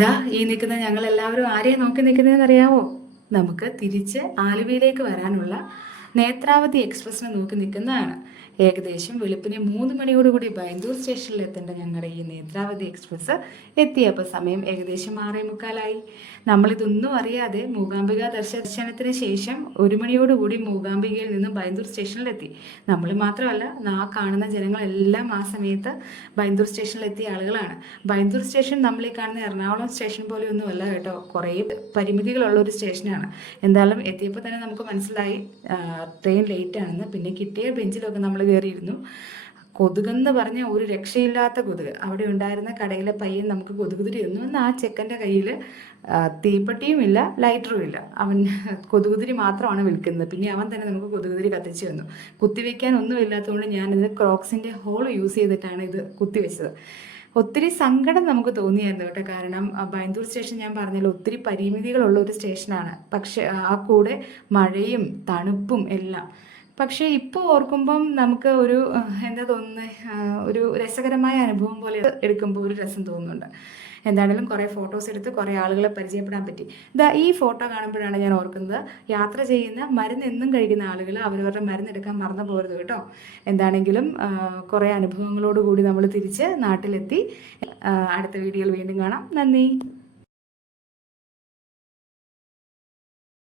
ദാ ഈ നിൽക്കുന്ന ഞങ്ങളെല്ലാവരും ആരെയും നോക്കി നിൽക്കുന്നതെന്ന് അറിയാവോ? നമുക്ക് തിരിച്ച് ആലുവയിലേക്ക് വരാനുള്ള നേത്രാവതി എക്സ്പ്രസ്സിനെ നോക്കി നിൽക്കുന്നതാണ്. ഏകദേശം വെളുപ്പിനെ 3 മണിയോടുകൂടി ബൈന്ദൂർ സ്റ്റേഷനിൽ എത്തേണ്ട ഞങ്ങളുടെ ഈ നേത്രാവതി എക്സ്പ്രസ് എത്തിയപ്പോൾ സമയം ഏകദേശം 6:45. നമ്മളിതൊന്നും അറിയാതെ മൂകാംബിക ദർശനത്തിന് ശേഷം 1 മണിയോടുകൂടി മൂകാംബികയിൽ നിന്ന് ബൈന്ദൂർ സ്റ്റേഷനിലെത്തി. നമ്മൾ മാത്രമല്ല, ആ കാണുന്ന ജനങ്ങളെല്ലാം ആ സമയത്ത് ബൈന്ദൂർ സ്റ്റേഷനിലെത്തിയ ആളുകളാണ്. ബൈന്ദൂർ സ്റ്റേഷൻ നമ്മളീ കാണുന്ന എറണാകുളം സ്റ്റേഷൻ പോലെയൊന്നുമല്ല കേട്ടോ, കുറേ പരിമിതികളുള്ള ഒരു സ്റ്റേഷനാണ്. എന്തായാലും എത്തിയപ്പോൾ തന്നെ നമുക്ക് മനസ്സിലായി ട്രെയിൻ ലേറ്റ് ആണെന്ന്. പിന്നെ കിട്ടിയ ബെഞ്ചിലൊക്കെ നമ്മൾ കയറിയിരുന്നു. കൊതുകെന്ന് പറഞ്ഞ ഒരു രക്ഷയില്ലാത്ത കൊതുക്. അവിടെ ഉണ്ടായിരുന്ന കടയിലെ പയ്യൻ നമുക്ക് കൊതുകുതിരി തന്നു. എന്ന് ആ ചെക്കൻ്റെ കയ്യിൽ തീപ്പെട്ടിയുമില്ല, ലൈറ്ററും ഇല്ല. അവൻ കൊതുകുതിരി മാത്രമാണ് വിൽക്കുന്നത്. പിന്നെ അവൻ തന്നെ നമുക്ക് കൊതുകുതിരി കത്തിച്ച് തന്നു. കുത്തിവെക്കാൻ ഒന്നും ഇല്ലാത്തതുകൊണ്ട് ഞാനിത് ക്രോക്സിൻ്റെ ഹോൾ യൂസ് ചെയ്തിട്ടാണ് ഇത് കുത്തിവെച്ചത്. ഒത്തിരി സങ്കടം നമുക്ക് തോന്നിയായിരുന്നു കേട്ടോ. കാരണം ബൈന്ദൂർ സ്റ്റേഷൻ ഞാൻ പറഞ്ഞല്ലോ, ഒത്തിരി പരിമിതികളുള്ള ഒരു സ്റ്റേഷനാണ്. പക്ഷെ ആ കൂടെ മഴയും തണുപ്പും എല്ലാം. പക്ഷേ ഇപ്പോൾ ഓർക്കുമ്പം നമുക്ക് ഒരു എന്താ തോന്നുന്നത്, ഒരു രസകരമായ അനുഭവം പോലെ എടുക്കുമ്പോൾ ഒരു രസം തോന്നുന്നുണ്ട്. എന്താണെങ്കിലും കുറേ ഫോട്ടോസ് എടുത്ത് കുറേ ആളുകളെ പരിചയപ്പെടാൻ പറ്റി. ഈ ഫോട്ടോ കാണുമ്പോഴാണ് ഞാൻ ഓർക്കുന്നത്, യാത്ര ചെയ്യുന്ന മരുന്ന് എന്നും കഴിക്കുന്ന ആളുകൾ അവരവരുടെ മരുന്നെടുക്കാൻ മറന്നു പോകരുത് കേട്ടോ. എന്താണെങ്കിലും കുറേ അനുഭവങ്ങളോടുകൂടി നമ്മൾ തിരിച്ച് നാട്ടിലെത്തി. അടുത്ത വീഡിയോയിൽ വീണ്ടും കാണാം. നന്ദി.